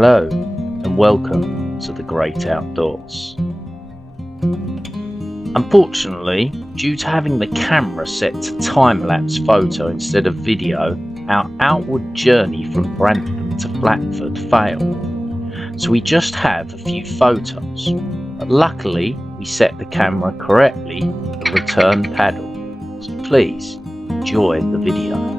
Hello and welcome to the great outdoors. Unfortunately, due to having the camera set to time-lapse photo instead of video, our outward journey from Brantford to Flatford failed. So we just have a few photos, but luckily we set the camera correctly with the return paddle. So please enjoy the video.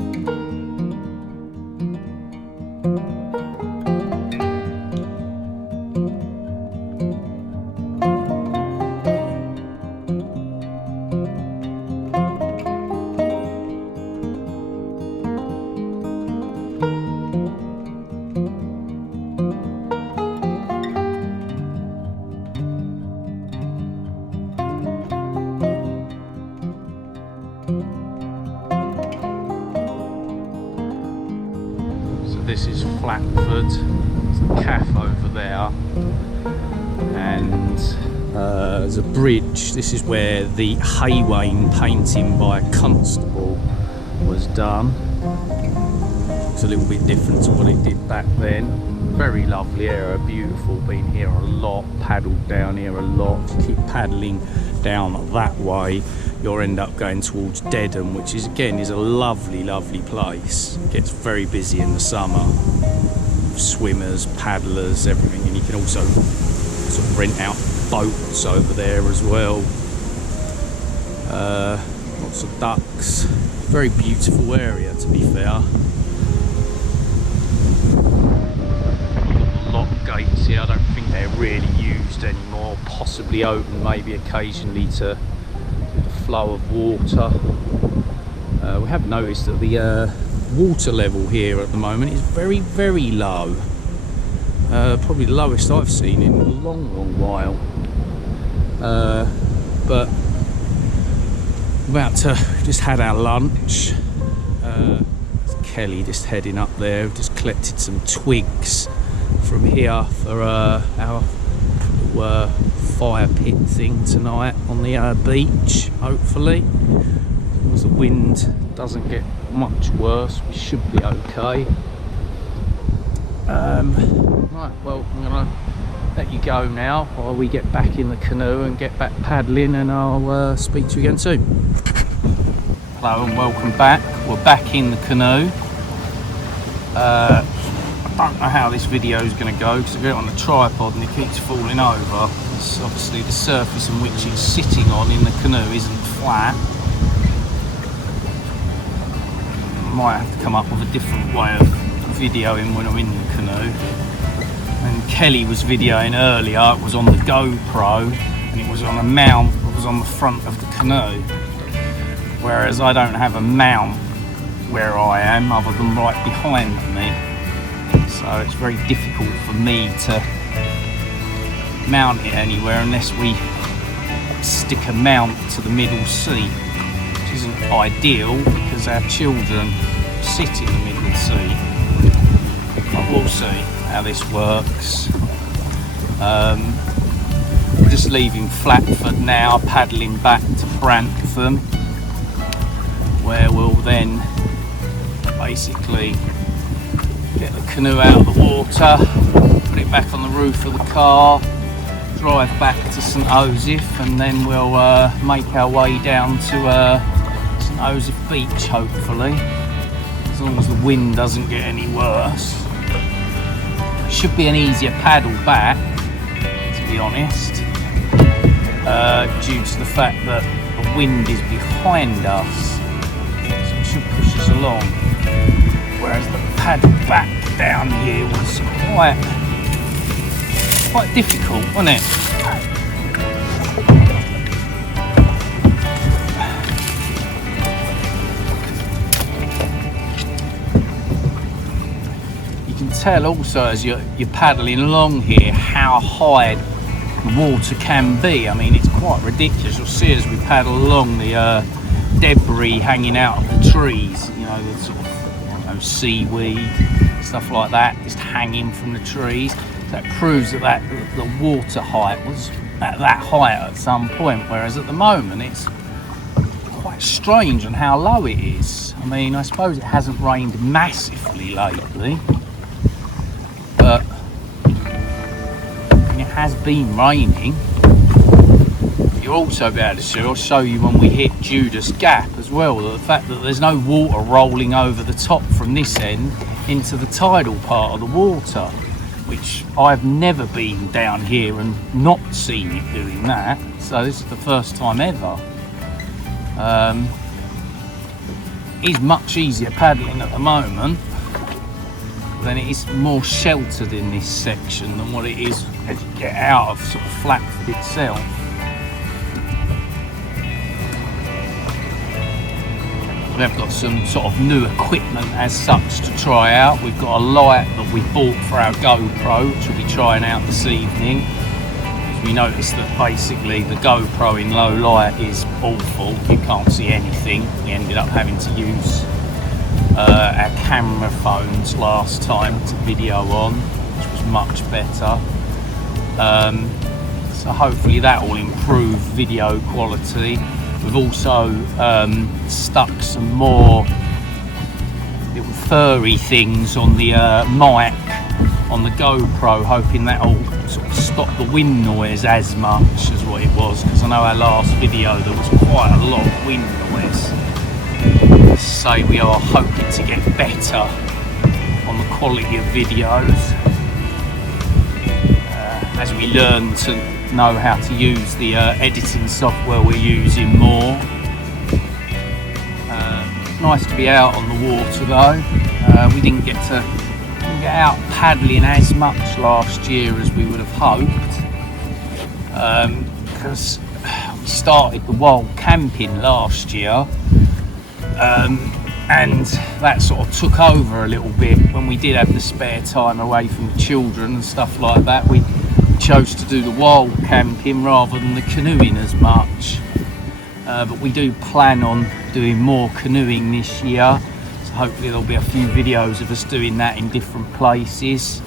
This is Flatford, there's a cafe over there, and there's a bridge. This is where the Haywain painting by Constable was done. It's a little bit different to what it did back then. Very lovely area, beautiful, been here a lot, paddled down here a lot. If you keep paddling down that way, you'll end up going towards Dedham, which is again is a lovely place. It gets very busy in the summer, swimmers, paddlers, everything, and you can also sort of rent out boats over there as well. Lots of ducks. Very beautiful area, to be fair. Lock gates here, I don't think they're really used anymore, possibly open maybe occasionally to the flow of water. We have noticed that the water level here at the moment is very low, probably the lowest I've seen in a long while, but about to just had our lunch. Kelly just heading up there. We've just collected some twigs from here for our fire pit thing tonight on the beach, hopefully. As the wind doesn't get much worse, we should be okay. Right, well, I'm gonna let you go now while we get back in the canoe and get back paddling, and I'll speak to you again soon. Hello and welcome back. We're back in the canoe. I don't know how this video is going to go because I got it on the tripod and it keeps falling over. It's obviously the surface in which it's sitting on in the canoe isn't flat. I might have to come up with a different way of videoing when I'm in the canoe. And Kelly was videoing earlier, it was on the GoPro and it was on a mount that was on the front of the canoe. Whereas I don't have a mount where I am other than right behind me. So it's very difficult for me to mount it anywhere unless we stick a mount to the middle seat, which isn't ideal because our children sit in the middle seat. But we'll see how this works. We're just leaving Flatford now, paddling back to Brantford, where we'll then basically get the canoe out of the water, put it back on the roof of the car, drive back to St Joseph, and then we'll make our way down to St Joseph Beach, hopefully, as long as the wind doesn't get any worse. It should be an easier paddle back, to be honest, due to the fact that the wind is behind us, so it should push us along. Whereas the paddle back down here was quite difficult, wasn't it? You can tell also as you're paddling along here how high the water can be. I mean, it's quite ridiculous. You'll see as we paddle along the debris hanging out of the trees, you know, the sort of seaweed, stuff like that, just hanging from the trees. That proves that the water height was at that height at some point, whereas at the moment it's quite strange on how low it is. I mean, I suppose it hasn't rained massively lately, but has been raining. You'll also be able to see, I'll show you when we hit Judas Gap as well, the fact that there's no water rolling over the top from this end into the tidal part of the water, which I've never been down here and not seen it doing that. So this is the first time ever. It's much easier paddling at the moment. Then it is more sheltered in this section than what it is as you get out of sort of Flatford itself. We've got some sort of new equipment as such to try out. We've got a light that we bought for our GoPro, which we'll be trying out this evening. We noticed that basically the GoPro in low light is awful. You can't see anything. We ended up having to use our camera phones last time to video on, which was much better. So hopefully that will improve video quality. We've also stuck some more little furry things on the mic on the GoPro, hoping that'll sort of stop the wind noise as much as what it was, because I know our last video there was quite a lot of wind noise. So we are hoping to get better on the quality of videos as we learn to know how to use the editing software we're using more. Nice to be out on the water though. We didn't get out paddling as much last year as we would have hoped, because we started the wild camping last year, and that sort of took over a little bit. When we did have the spare time away from the children and stuff like that, we chose to do the wild camping rather than the canoeing as much. But we do plan on doing more canoeing this year, so hopefully there'll be a few videos of us doing that in different places.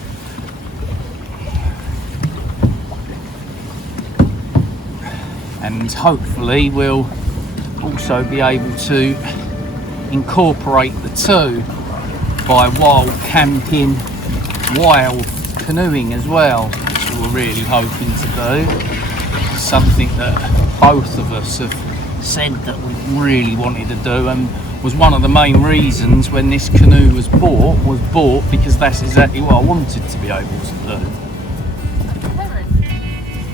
And hopefully we'll also be able to incorporate the two by wild camping, wild canoeing as well, which we're really hoping to do. Something that both of us have said that we really wanted to do, and was one of the main reasons when this canoe was bought because that's exactly what I wanted to be able to do.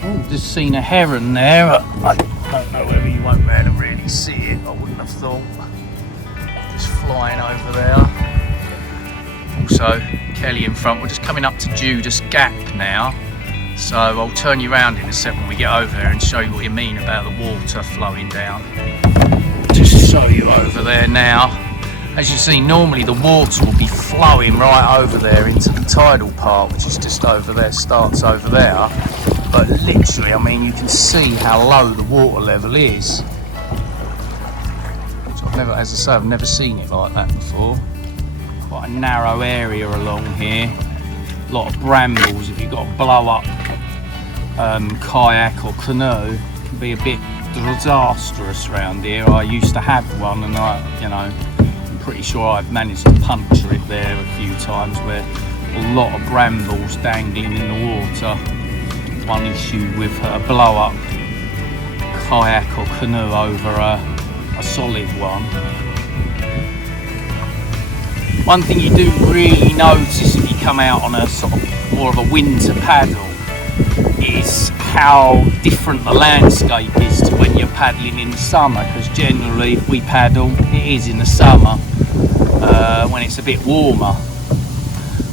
Oh, just seen a heron there. I don't know whether you won't be able to really see it, I wouldn't have thought. Just flying over there. Also Kelly in front. We're just coming up to Judas Gap now, so I'll turn you around in a second when we get over there and show you what you mean about the water flowing down. Just show you over there now. As you see, normally the water will be flowing right over there into the tidal part, which is just over there, starts over there. But literally, I mean, you can see how low the water level is. So as I say, I've never seen it like that before. Quite a narrow area along here. A lot of brambles. If you've got a blow up kayak or canoe, it can be a bit disastrous around here. I used to have one, and I'm pretty sure I've managed to puncture it there a few times, where a lot of brambles dangling in the water. One issue with a blow up kayak or canoe over a solid one. One thing you do really notice if you come out on a sort of more of a winter paddle is how different the landscape is to when you're paddling in the summer, because generally if we paddle, it is in the summer when it's a bit warmer.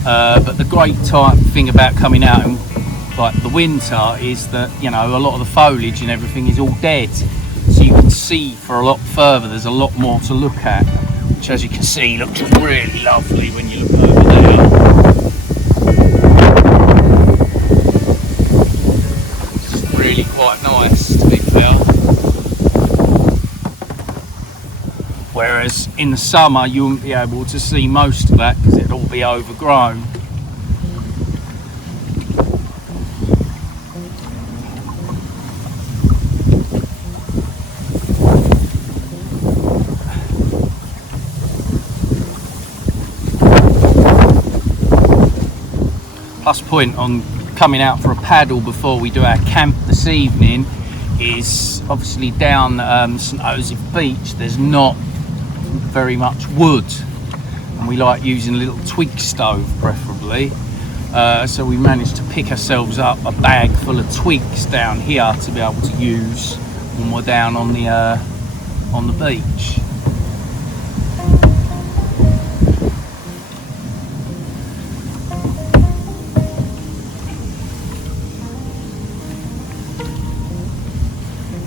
But the great thing about coming out in like the winter is that, a lot of the foliage and everything is all dead, so you can see for a lot further. There's a lot more to look at, which, as you can see, looks really lovely when you look over there. It's really quite nice, to be fair. Whereas in the summer you wouldn't be able to see most of that because it'll all be overgrown. Plus point on coming out for a paddle before we do our camp this evening is obviously down St Joseph Beach. There's not very much wood, and we like using a little twig stove preferably. So we managed to pick ourselves up a bag full of twigs down here to be able to use when we're down on the beach.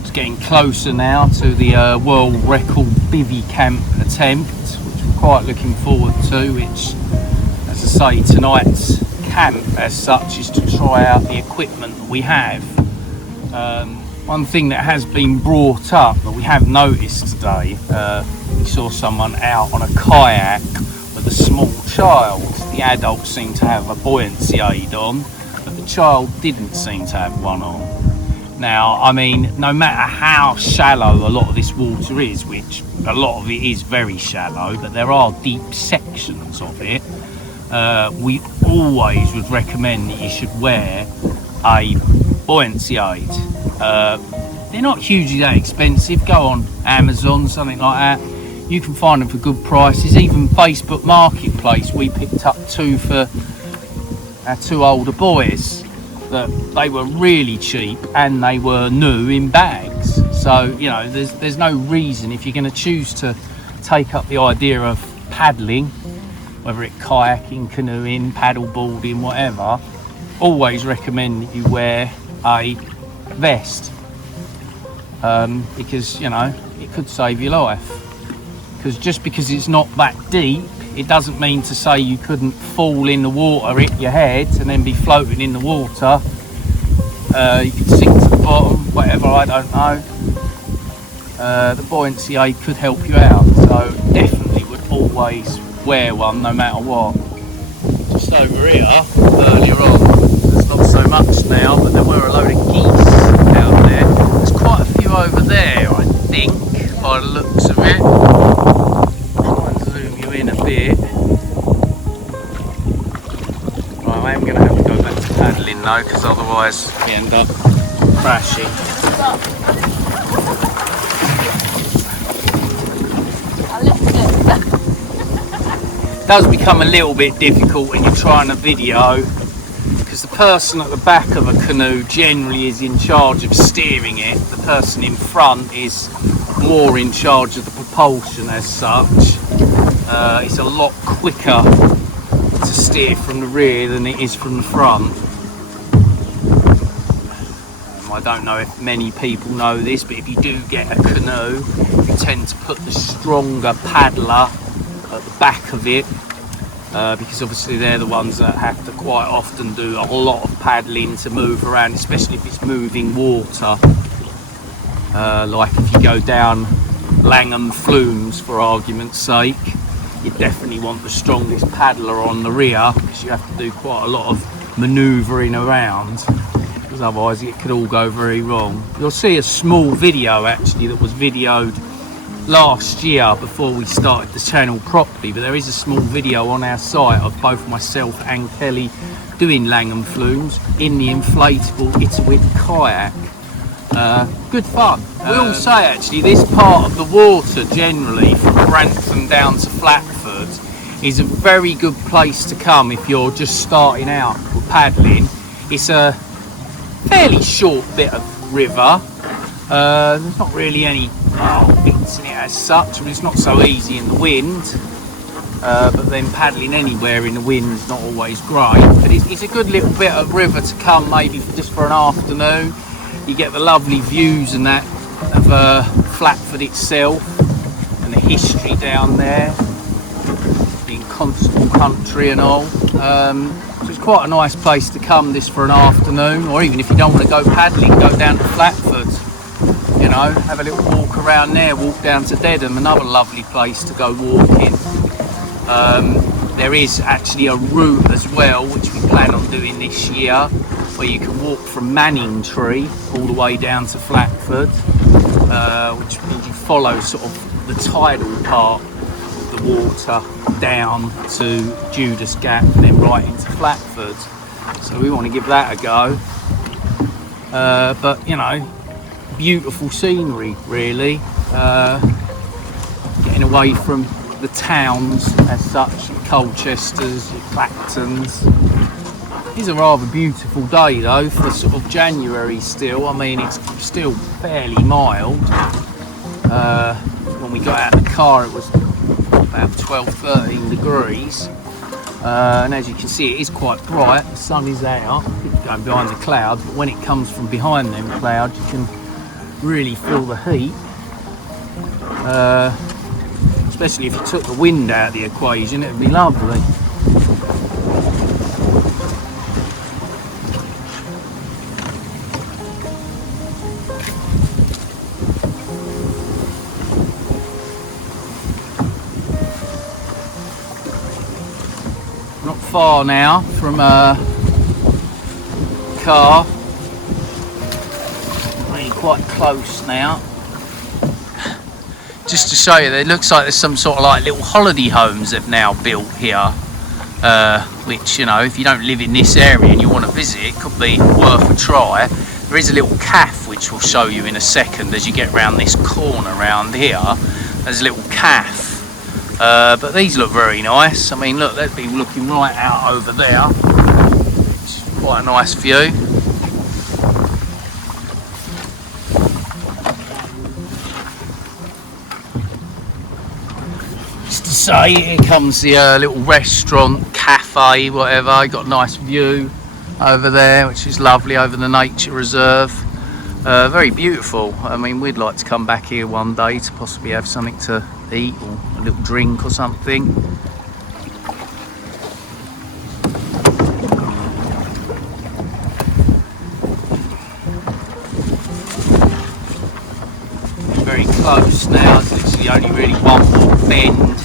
It's getting closer now to the world record bivvy camp attempt, which we're quite looking forward to, which, as I say, tonight's camp as such is to try out the equipment that we have. One thing that has been brought up that we have noticed today, we saw someone out on a kayak with a small child. The adults seem to have a buoyancy aid on, but the child didn't seem to have one on. Now, I mean, no matter how shallow a lot of this water is, which a lot of it is very shallow, but there are deep sections of it, we always would recommend that you should wear a buoyancy aid. They're not hugely that expensive. Go on Amazon, something like that. You can find them for good prices. Even Facebook Marketplace, we picked up two for our two older boys. That they were really cheap and they were new in bags. So, you know, there's no reason, if you're going to choose to take up the idea of paddling, whether it's kayaking, canoeing, paddle boarding, whatever, always recommend that you wear a vest, because, you know, it could save your life. Because just because it's not that deep, it doesn't mean to say you couldn't fall in the water, hit your head, and then be floating in the water. You could sink to the bottom, whatever, I don't know. The buoyancy aid could help you out, so definitely would always wear one no matter what. Just over here, earlier on, there's not so much now, but there were a load of geese out there. There's quite a few over there, I think, by the looks of it. Try and zoom you in a bit. Right, I am going to have to go back to paddling though, because otherwise we end up crashing. It does become a little bit difficult when you're trying a video, because the person at the back of a canoe generally is in charge of steering it. The person in front is more in charge of the propulsion as such. It's a lot quicker to steer from the rear than it is from the front. I don't know if many people know this, but if you do get a canoe, you tend to put the stronger paddler at the back of it, because obviously they're the ones that have to quite often do a lot of paddling to move around, especially if it's moving water. Like if you go down Langham Flumes, for argument's sake, you definitely want the strongest paddler on the rear, because you have to do quite a lot of manoeuvring around, because otherwise it could all go very wrong. You'll see a small video actually that was videoed last year before we started the channel properly, but there is a small video on our site of both myself and Kelly doing Langham Flumes in the inflatable Catawade kayak. Good fun. We all say actually this part of the water generally from Grantham down to Flatford is a very good place to come if you're just starting out with paddling. It's a fairly short bit of river. There's not really any bits in it as such. I mean, it's not so easy in the wind, but then paddling anywhere in the wind is not always great. But it's a good little bit of river to come, maybe just for an afternoon. You get the lovely views and that of Flatford itself and the history down there, being Constable country and all. So it's quite a nice place to come this for an afternoon, or even if you don't want to go paddling, go down to Flatford. You know, have a little walk around there, walk down to Dedham, another lovely place to go walking. There is actually a route as well, which we plan on doing this year, where you can walk from Manningtree all the way down to Flatford, which means you follow sort of the tidal part of the water down to Judas Gap and then right into Flatford. so we want to give that a go. But you know, beautiful scenery really, getting away from the towns as such, Colchesters, Clactons. It's a rather beautiful day though for sort of January still. I mean, it's still fairly mild. When we got out of the car it was about 12-13 degrees, and as you can see it is quite bright. The sun is out, it's going behind the clouds, but when it comes from behind them clouds you can really feel the heat, especially if you took the wind out of the equation. It would be lovely. Not far now from a car, really quite close now. Just to show you, it looks like there's some sort of like little holiday homes they've now built here, which, you know, if you don't live in this area and you want to visit, it could be worth a try. There is a little cafe which we'll show you in a second as you get round this corner around here. There's a little cafe, but these look very nice. I mean, look, they'd be looking right out over there. It's quite a nice view. So here comes the little restaurant, cafe, whatever. You've got a nice view over there, which is lovely, over the nature reserve. Very beautiful. I mean, we'd like to come back here one day to possibly have something to eat or a little drink or something. Very close now. It's literally only really one more bend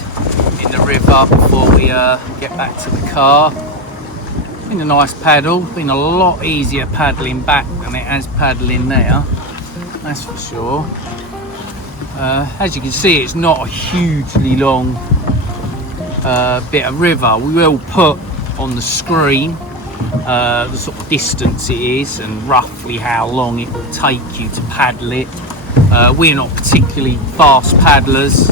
in the river before we get back to the car. It's been a nice paddle. It's been a lot easier paddling back than it has paddling now, that's for sure. As you can see, it's not a hugely long bit of river. We will put on the screen the sort of distance it is and roughly how long it will take you to paddle it. We're not particularly fast paddlers,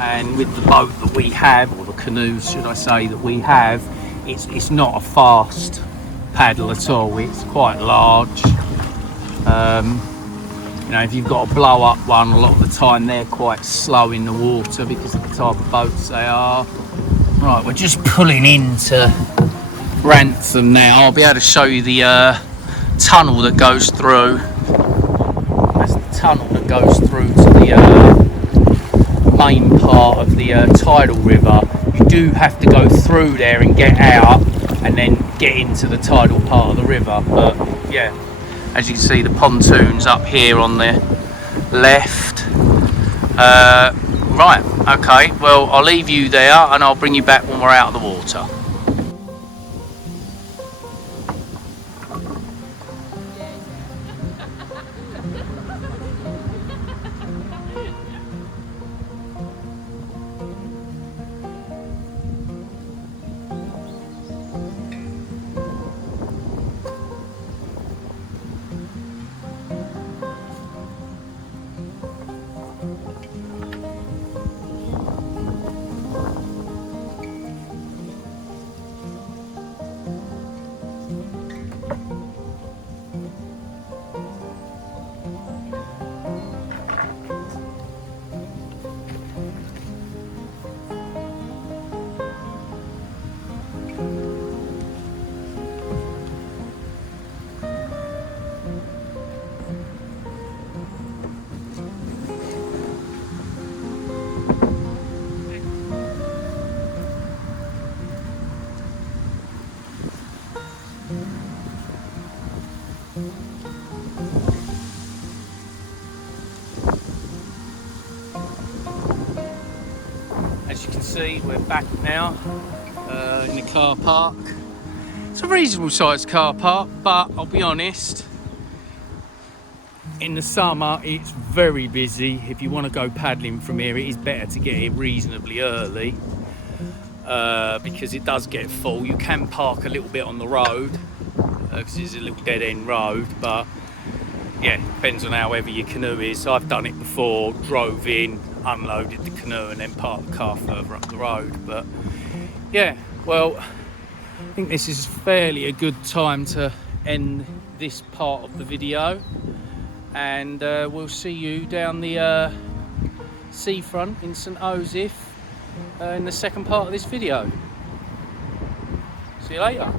and with the boat that we have, or the canoes should I say, that we have, it's not a fast paddle at all. It's quite large. You know, if you've got a blow up one, a lot of the time they're quite slow in the water because of the type of boats they are. Right, we're just pulling into Grantham now. I'll be able to show you the tunnel that goes through. That's the tunnel that goes through to the main part of the tidal river. You do have to go through there and get out and then get into the tidal part of the river. But yeah, as you can see, the pontoon's up here on the left. Right, okay, well, I'll leave you there and I'll bring you back when we're out of the water. As you can see, we're back now in the car park. It's a reasonable sized car park, but I'll be honest, in the summer it's very busy. If you want to go paddling from here, it is better to get here reasonably early because it does get full. You can park a little bit on the road, because it's a little dead end road, but yeah, depends on how heavy your canoe is. I've done it before, drove in, unloaded the canoe and then parked the car further up the road. But yeah, well, I think this is fairly a good time to end this part of the video, and we'll see you down the seafront in St Joseph in the second part of this video. See you later.